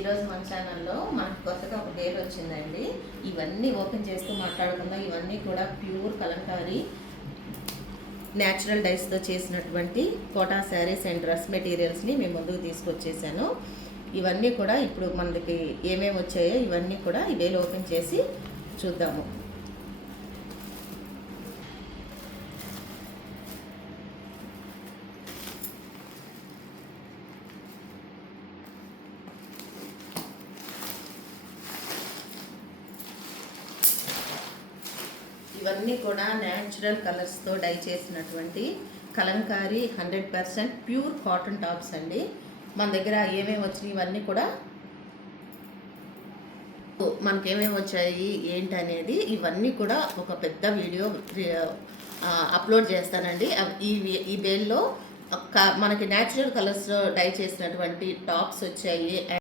ఈరోజు మన ఛానల్లో మనకు కొత్తగా ఒక డేట్ వచ్చిందండి. ఇవన్నీ ఓపెన్ చేస్తూ మాట్లాడుకుందాం. ఇవన్నీ కూడా ప్యూర్ కలంకారీ న్యాచురల్ డైస్తో చేసినటువంటి కోటా శారీస్ అండ్ డ్రెస్ మెటీరియల్స్ని మేము ముందుకు తీసుకొచ్చేసాను. ఇవన్నీ కూడా ఇప్పుడు మనకి ఏమేమి వచ్చాయో ఇవన్నీ కూడా ఈ డేలో ఓపెన్ చేసి చూద్దాము. ఇవన్నీ కూడా న్యాచురల్ కలర్స్తో డై చేసినటువంటి కలంకారీ 100% ప్యూర్ కాటన్ టాప్స్ అండి. మన దగ్గర ఏమేమి వచ్చినాయి ఇవన్నీ కూడా మనకేమేమి వచ్చాయి ఏంటి అనేది ఇవన్నీ కూడా ఒక పెద్ద వీడియో అప్లోడ్ చేస్తానండి. ఈ బేల్లో మనకి న్యాచురల్ కలర్స్లో డై చేసినటువంటి టాప్స్ వచ్చాయి.